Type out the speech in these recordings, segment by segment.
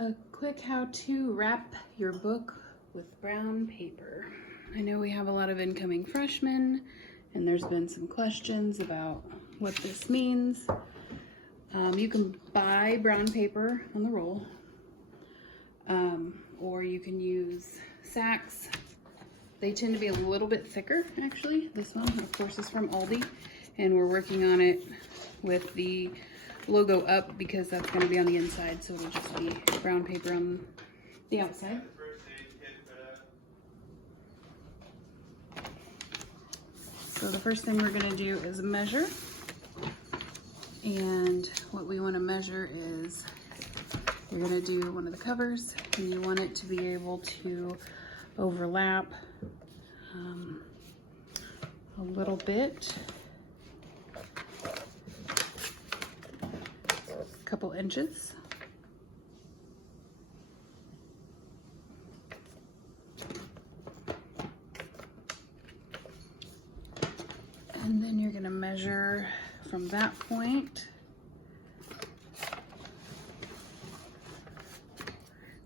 A quick how to wrap your book with brown paper. I know we have a lot of incoming freshmen and there's been some questions about what this means. You can buy brown paper on the roll, or you can use sacks. They tend to be a little bit thicker actually. This one of course is from Aldi and we're working on it with the logo up because that's going to be on the inside, so it'll just be brown paper on the outside. So the first thing we're going to do is measure, and what we want to measure is you're going to do one of the covers and you want it to be able to overlap a little bit, couple inches. And then you're going to measure from that point,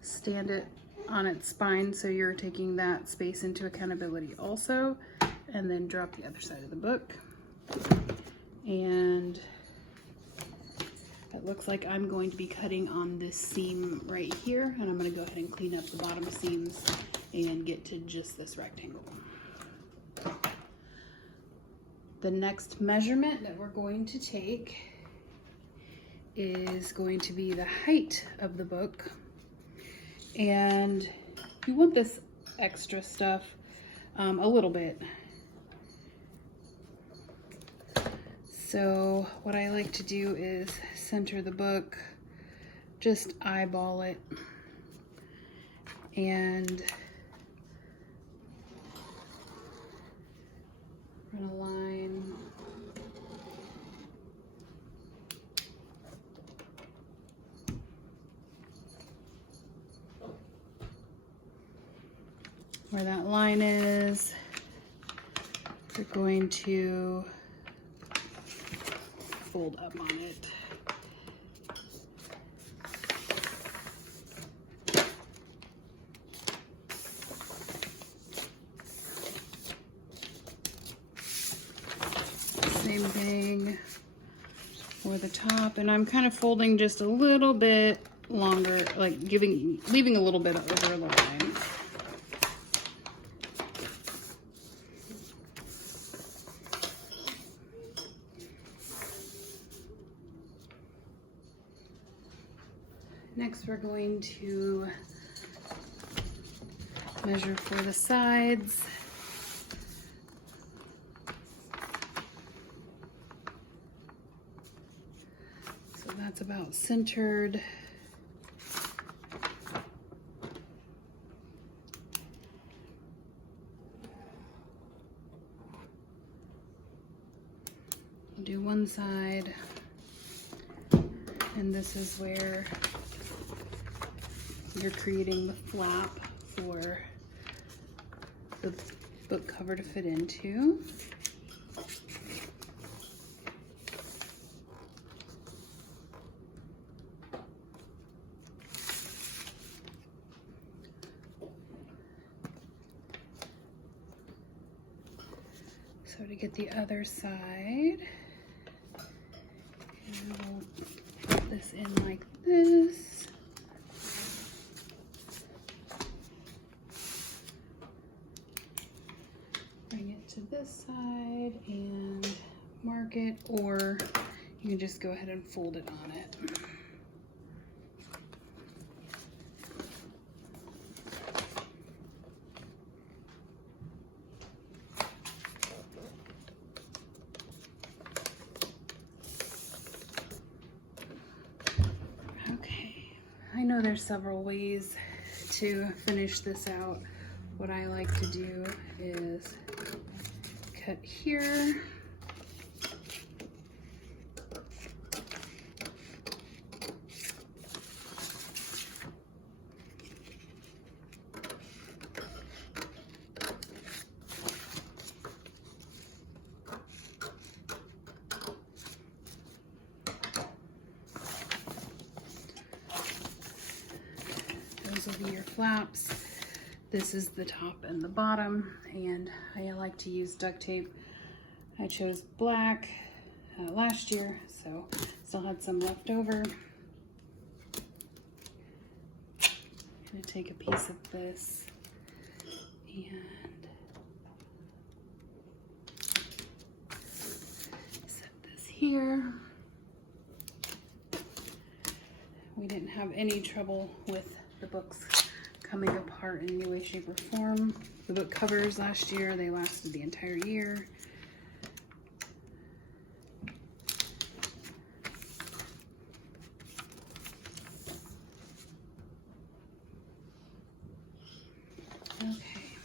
stand it on its spine so you're taking that space into accountability also, and then drop the other side of the book. And it looks like I'm going to be cutting on this seam right here, and I'm going to go ahead and clean up the bottom seams and get to just this rectangle. The next measurement that we're going to take is going to be the height of the book, and you want this extra stuff a little bit. So what I like to do is center the book, just eyeball it, and run a line. Where that line is, we're going to fold up on it. Same thing for the top, and I'm kind of folding just a little bit longer, like leaving a little bit over the line. Next, we're going to measure for the sides. So that's about centered. I'll do one side, and this is where you're creating the flap for the book cover to fit into. So to get the other side, we'll put this in like this. Bring it to this side and mark it, or you can just go ahead and fold it on it. Okay, I know there's several ways to finish this out. What I like to do is cut here, These will be your flaps. This is the top and the bottom, and I like to use duct tape. I chose black last year, so still had some left over. I'm gonna take a piece of this and set this here. We didn't have any trouble with the books coming apart in any way, shape, or form. The book covers last year, they lasted the entire year. Okay.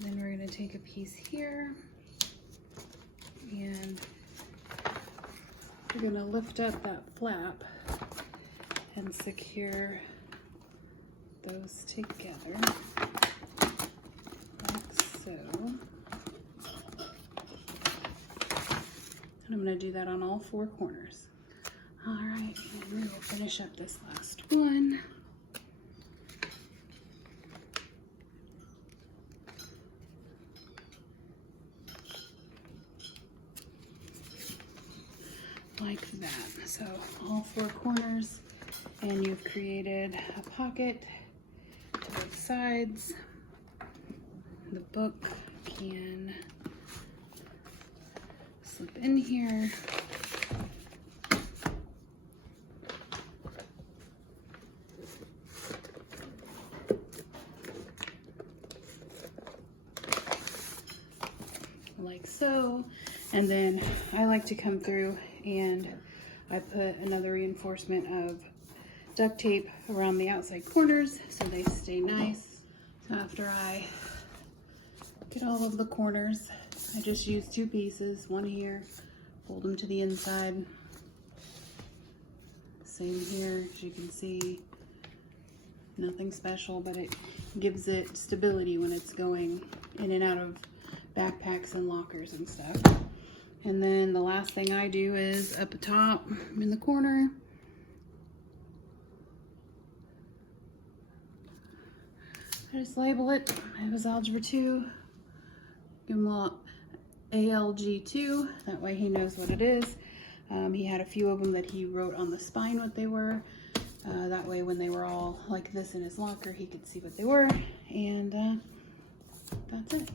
Then we're going to take a piece here and we're going to lift up that flap and secure those together like so. And I'm going to do that on all 4 corners. All right, and we will finish up this last one. Like that. So all 4 corners, and you've created a pocket to both sides. The book can slip in here. Like so. And then I like to come through and I put another reinforcement of duct tape around the outside corners so they stay nice. So after I get all of the corners, I just use 2 pieces, one here, fold them to the inside. Same here, as you can see, nothing special, but it gives it stability when it's going in and out of backpacks and lockers and stuff. And then the last thing I do is up the top in the corner, I just label it. It was Algebra 2. Give him a ALG2. That way he knows what it is. He had a few of them that he wrote on the spine what they were. That way when they were all like this in his locker, he could see what they were. And that's it.